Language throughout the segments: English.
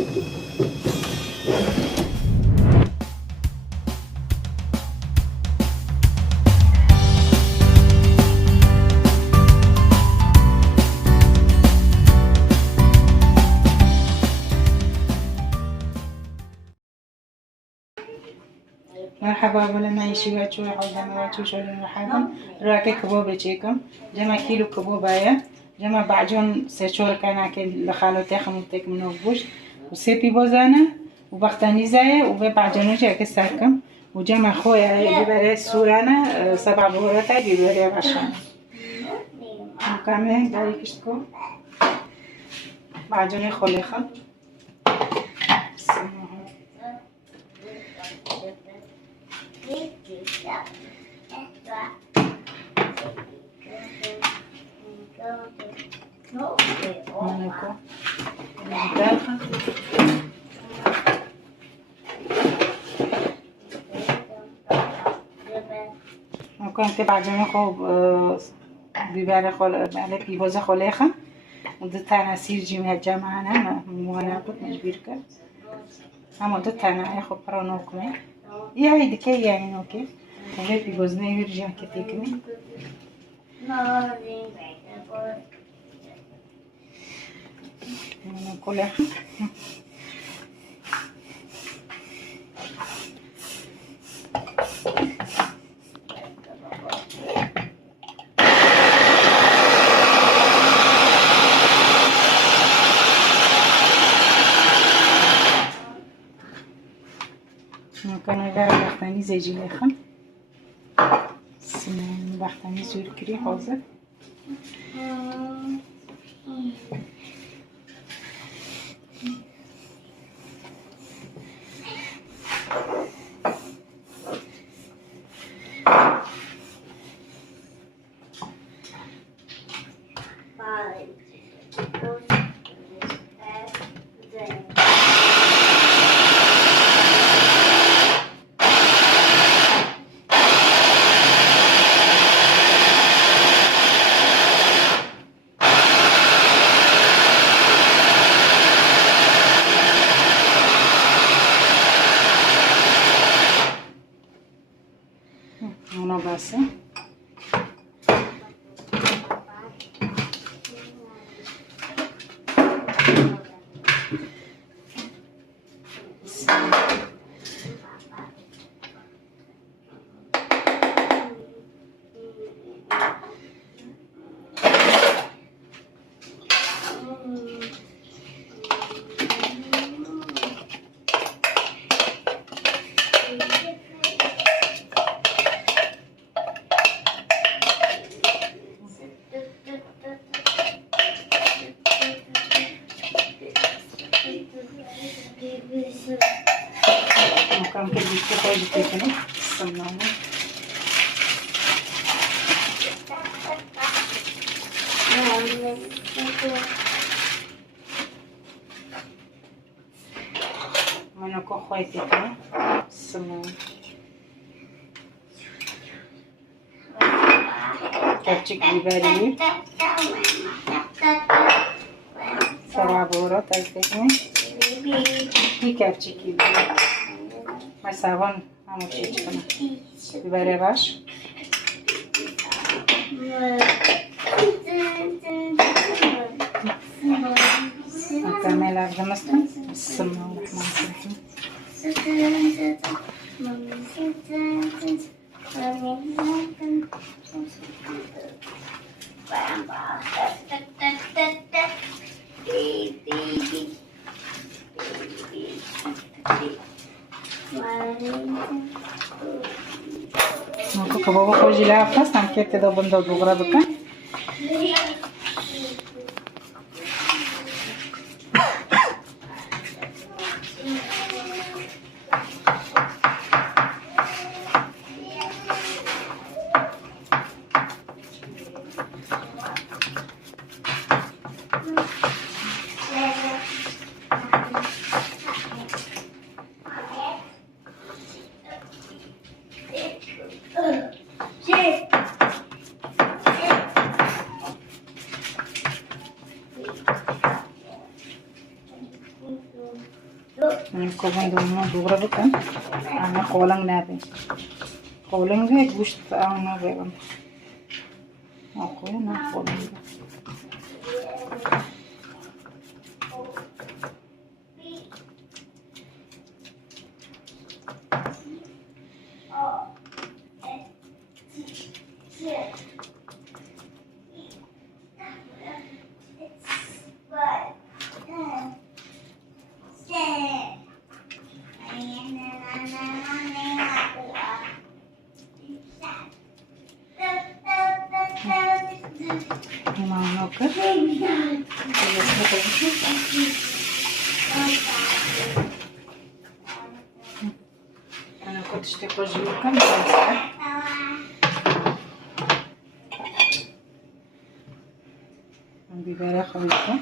مرحبا اولا معيشي واتشو عودة واتشو شغل مرحبا راكي كبوبة جيكم جمع كيلو كبوباية جمع بعجون سيشور كان اكل لخالو تاخم تاك منو بوش وسيبي بوزانة وبختاني زاية وبعجونو جاك ساكم وجمع خويا ببري سورانا 7 بهورات ببري عشان مكامل داري كشتكو بعجوني خليخة مانوكو الداخل ممكن تبع جميع خو بيبالي خول بالي بيبوزة خوليخة ودتانا سير جيمها جامعنا موانابط مجبيركا اما دتانا اخو برونوكمي يا هيدي كي يعني اوكي وغير بيبوزني ويرجع كتيكني كلها ممكن أجرب بختاني زي جيليخة سنين بختاني زور كري حوزة una base ممكن كده كويس كده صنعنا منو كويس كده صنعنا كاتشيك بيباري سرابورة تاكتين هي كاتشيك بيباري مساوان همو چیز کنم ببره باش مكمل أردم أصلا بسم الله الرحمن الرحيم كبابا خوجي لها فاس عم كيف تدو بندو دوغرا بكا Ko bandu dugra bukan. Ana kolang nabe. Kolang ve gusht ana vegan. Ako na kolang. Mana ke? Ana kod işte koyuyorum ben. Bibere koydum.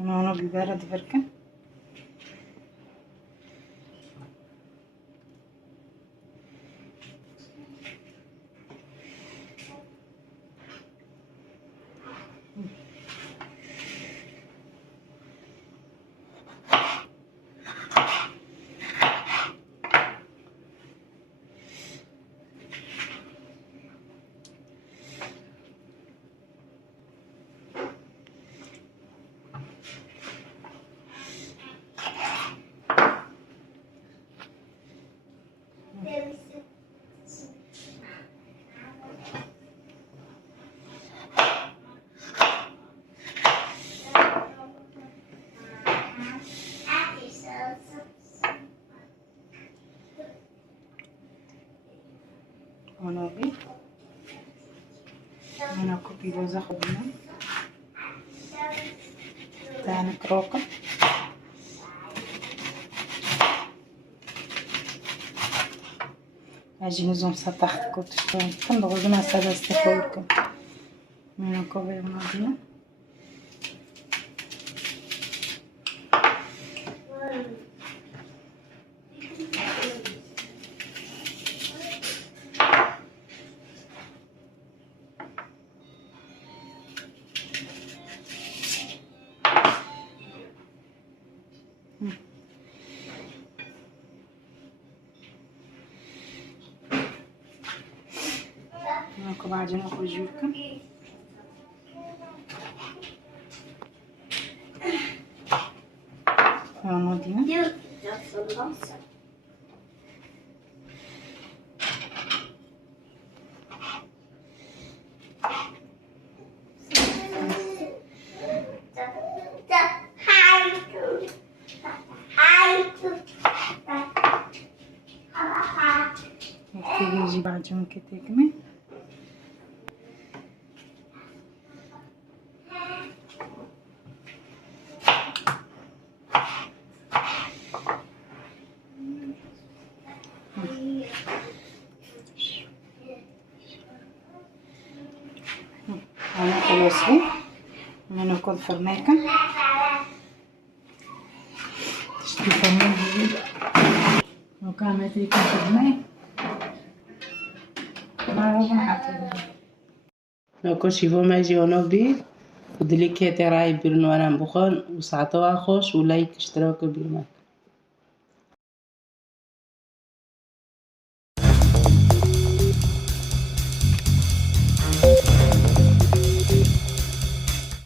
Onu bibere diverken. Ono bir. Ono kupivo zachodno. Tane kroka. Aji nuzom sa taht kot što tam dogodna sada ste polka. Ono kove ono dina. Ako بعدين اخرج جوركم Ono dina. تيجي بعدين كتكمل أنا خلاص أنا ناكل فرماكة تشتري فرمان جديد وكامل تيجي فرماك ناكل شيفو ماجي ونوبي ودليك يا تراي بيرنوانا بخون وساعتها خوش ولايك اشتراك بيرماك